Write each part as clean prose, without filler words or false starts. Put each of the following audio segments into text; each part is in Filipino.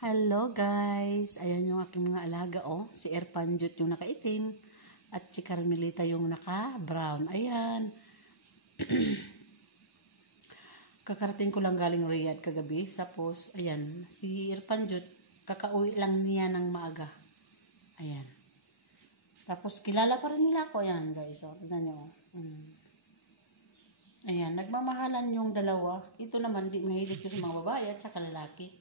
Hello guys! Ayan yung aking mga alaga Si Erpanjut yung nakaitim at si Carmelita yung naka-brown. Ayan. Kakarating ko lang galing Riyadh kagabi. Tapos, ayan. Si Erpanjut, kakauwi lang niya ng maaga. Ayan. Tapos, kilala pa rin nila ako. Ayan guys. Tignan nyo. Ayan. Nagmamahalan yung dalawa. Ito naman, di mahilig ko sa mga babae at sa lalaki.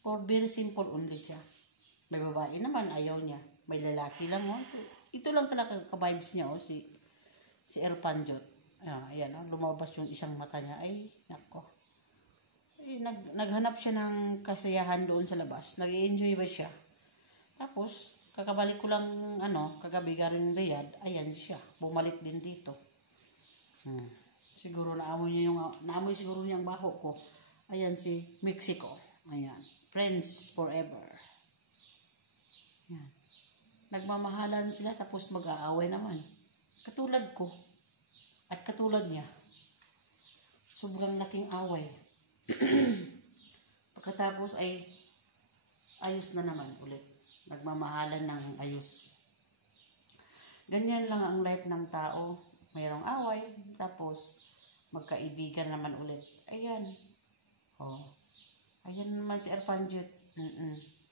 For very simple only siya. May babae naman, ayaw niya. May lalaki lang. Ito lang talaga ka-vibes niya si Erpanjut. Ayan, lumabas yung isang mata niya. Ay, nako. Naghanap siya ng kasayahan doon sa labas. Nag-enjoy ba siya? Tapos, kakabalik ko lang, kagabi galing Riyadh, ayan siya. Bumalik din dito. Siguro naamoy siguro niya ang baho ko. Ayan si Mexico. Ayan. Friends forever. Yan. Nagmamahalan sila tapos mag-aaway naman. Katulad ko. At katulad niya. Sobrang laking away. Pagkatapos ay ayos na naman ulit. Nagmamahalan ng ayos. Ganyan lang ang life ng tao. Mayroong away. Tapos magkaibigan naman ulit. Ayan. Ayan naman si Erpanjut.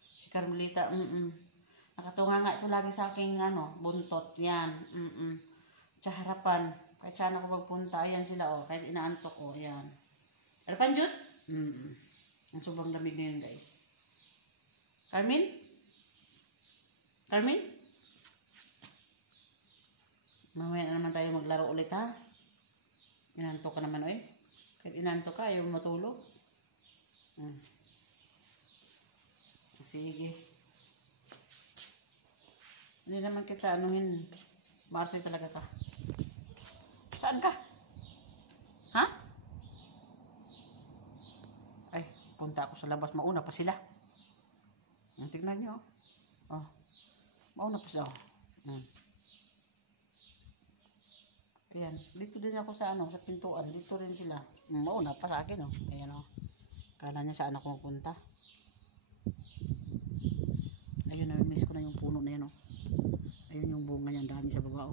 Si Carmelita. Nakatunga nga ito lagi sa aking buntot. Yan. Sa harapan. Kahit saan ako magpunta. Ayan sila kahit inaantok Ayan. Erpanjut. Ang sobrang lamig na yun guys. Carmen? Carmen? Mamaya na naman tayo maglaro ulit ha. Inantok ka naman Kahit inantok ka ayaw matulog. Sige. Hindi naman kita Marte talaga ka. Saan ka? Ha? Ay, punta ako sa labas. Mauna pa sila. Tignan nyo. Mauna pa sila. Ayan. Dito din ako sa sa pintuan. Dito rin sila. Mauna pa sa akin Ayan Kala niya saan ako magpunta. Ayun, nami-miss ko na yung puno na yan Ayun yung bunga niya, dami sa baba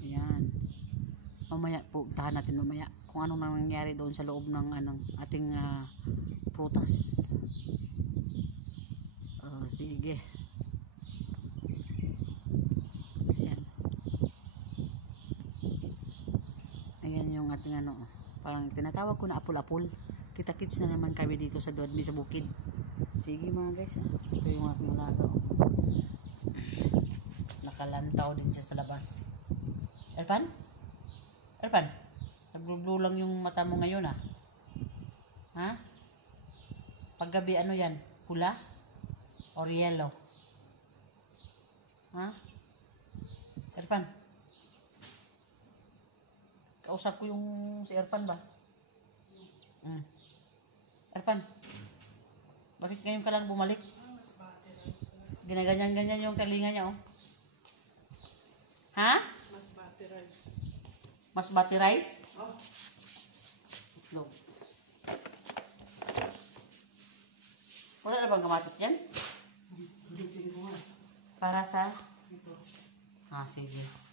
Ayan. Mamaya puntahan natin mamaya kung anong nangyari doon sa loob ng ating prutas. Sige. Ayan. Ayan yung ating parang tinatawag ko na apul-apul. Kita-kits na naman kami dito sa Duadmi sa bukid. Sige mga guys Ito yung aking alaga Nakalantaw din siya sa labas. Erpan? Erpan? Nag-blue lang yung mata mo ngayon Ha? Paggabi yan? Pula? Or yellow? Ha? Erpan? Kausap ko yung si Erpan ba? Erpan, bakit ngayon ka lang bumalik? Ginaganyan-ganyan yung talinga niya Ha? Mas bati rice. Mas bati rice? No. Wala na bang kamatis dyan? Para sa? Sige.